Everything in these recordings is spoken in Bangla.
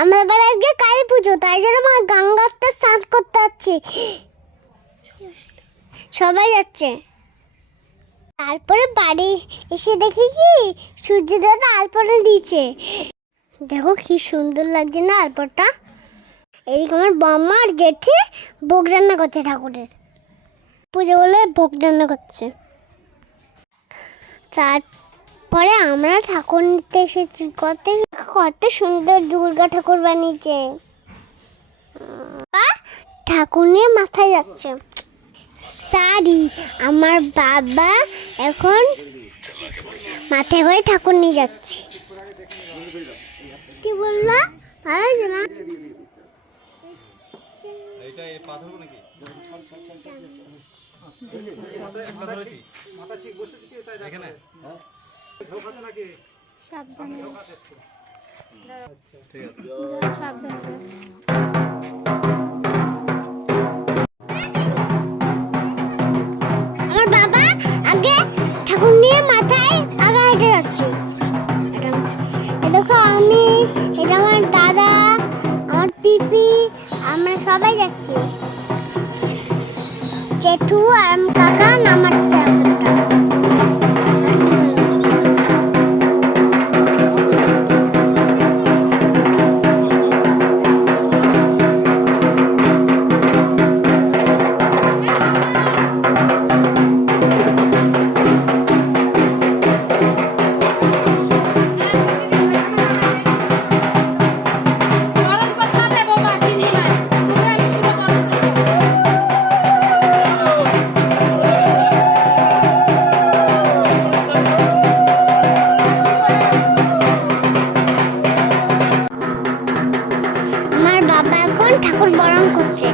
আমরা এবার আজকে কালী পুজো, তাই জন্য আমার গঙ্গাতে স্নান করতে যাচ্ছি। সবাই যাচ্ছে। তারপরে বাড়ি এসে দেখি কি সূর্য দাদা আলপনা দিয়েছে। দেখো কি সুন্দর লাগছে না আলপটা এদিকে আমার বাম্মা আর জেঠি ভোগ রান্না করছে ঠাকুরের। পুজো বলে ভোগ রান্না করছে। তারপরে আমরা ঠাকুর নিতে এসেছি। কত কত সুন্দর দুর্গা ঠাকুর বানিয়েছে। বা ঠাকুর নিয়ে মাথায় যাচ্ছে। সারি আমার বাবা এখন মাথায় করে ঠাকুর নিয়ে যাচ্ছে। কি বললা? ভালো হয়েছে মা নাকি? পা ধরেছি এখানে? আছে আমার বাবা আগে ঠাকুর নিয়ে মাথায় আগা হেঁটে যাচ্ছে দেখো আমি এটা আমার দাদা আমার পিপি আমরা সবাই যাচ্ছি। জেঠু আর কাকা নামাচ্ছে এখন ঠাকুর বরণ করছে।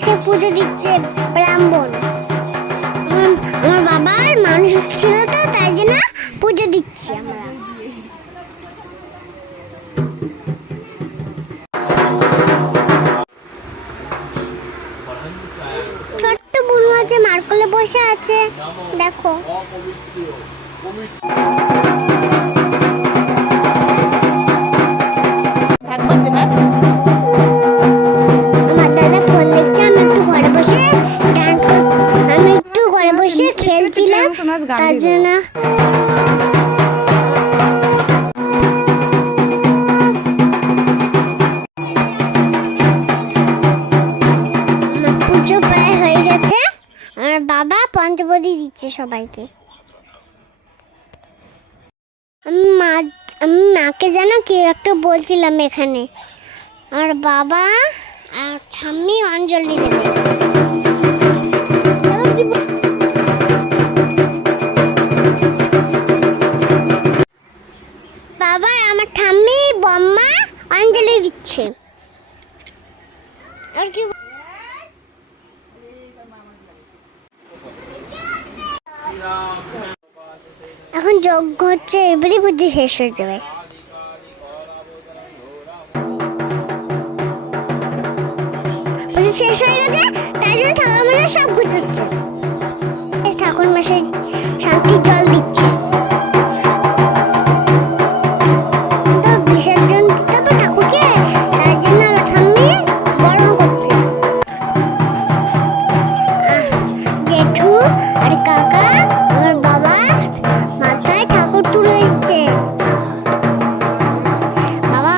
মশাই পুজো দিচ্ছে ব্রাহ্মণ। আমার বাবার মানুষ ছিল তো, তাই জন্য পুজো দিচ্ছি আমরা। ছোট্ট বুনু আছে, মার্কলে বসে আছে, দেখো। বসে তার জন্য পুজো প্রায় হয়ে গেছে। আমার বাবা পঞ্চবদী দিচ্ছে সবাইকে। আমি মা আমি মাকে যেন কেউ একটা বলছিলাম এখানে। আমার বাবা আর ঠাম্মি অঞ্জলি দেবে। কি বাবা, আমার ঠাম্মি বম্মা অঞ্জলি দিচ্ছে। আর কি এখন যজ্ঞ হচ্ছে, এবারই বুঝি শেষ হয়ে যাবে। শেষ হয়ে গেছে, তাই জন্য সব গুছাচ্ছে ঠাকুর শান্তির জল দিচ্ছে। তো বিসর্জন দিতে হবে ঠাকুরকে তাই জন্য আমার ঠাম্মি বরণ করছে। জেঠু আর কাকা আমার বাবা মাথায় ঠাকুর তুলে দিচ্ছে। বাবা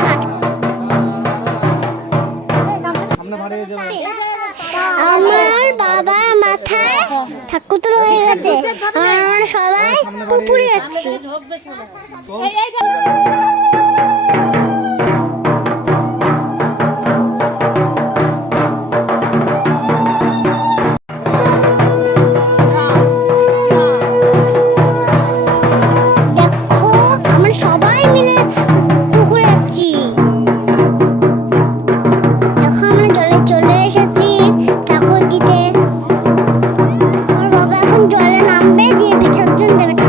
আমার মাথায় ঠাকুর তোলা হয়ে গেছে আমরা সবাই পুকুরে যাচ্ছি Bey diye bir çocuğun da bir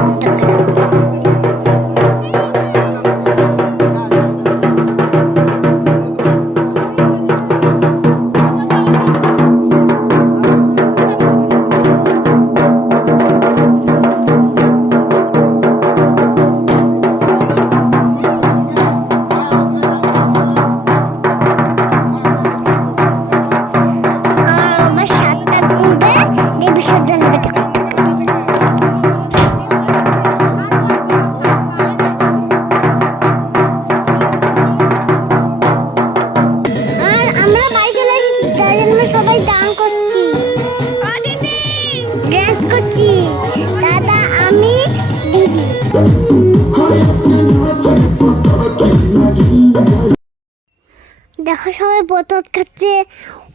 বোতল খাচ্ছে,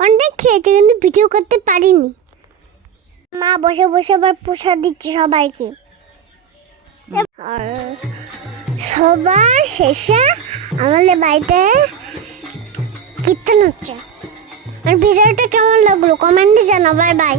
অনেক খেয়েছে কিন্তু ভিডিও করতে পারিনি। মা বসে বসে আবার প্রসাদ দিচ্ছে সবাইকে। সবার শেষে আমাদের বাড়িতে কীর্তন হচ্ছে। আর ভিডিওটা কেমন লাগল? কমেন্টে জানাও, বাই বাই।